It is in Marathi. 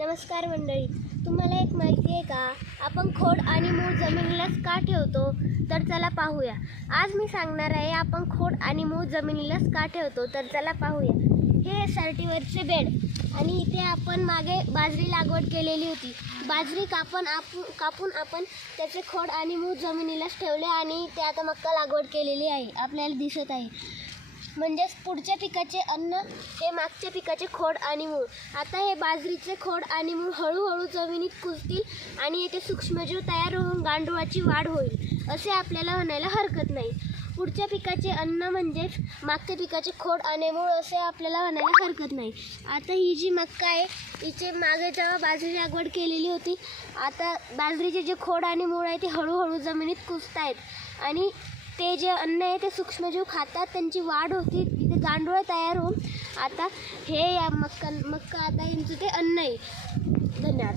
नमस्कार मंडळी तुम्हाला एक माहिती आहे का? आपण खोड आणि मूळ जमिनीलाच का ठेवतो? तर चला पाहूया. आज मी सांगणार आहे आपण खोड आणि मूळ जमिनीलाच का ठेवतो? तर चला पाहूया. हे सर्टीवरचे बेड. आणि इथे आपण मागे बाजरी लागवड केलेली होती. बाजरी कापून आपण कापून आपण त्याचे खोड आणि मूळ जमिनीलाच ठेवले आणि ते आता मक्का लागवड केलेली आहे. आपल्याला दिसत आहे. म्हणजेच पुढच्या पिकाचे अन्न हे मागच्या पिकाचे खोड आणि मूळ. आता हे बाजरीचे खोड आणि मूळ हळूहळू जमिनीत कुजतील आणि येथे सूक्ष्मजीव तयार होऊन गांडुळाची वाढ होईल असे आपल्याला म्हणायला हरकत नाही. पुढच्या पिकाचे अन्न म्हणजेच मागच्या पिकाचे खोड आणि मूळ असे आपल्याला म्हणायला हरकत नाही. आता ही जी मक्का आहे हिचे मागे जेव्हा बाजरी लागवड केलेली होती आता बाजरीचे जे खोड आणि मूळ आहे ते हळूहळू जमिनीत कुजत आहेत आणि ते जे अन्न आहे ते सूक्ष्मजीव खातात त्यांची वाढ होती तिथे गांडूळ तयार होऊन. आता हे या मक्का मक्का आता यांचं ते अन्न आहे. धन्यवाद.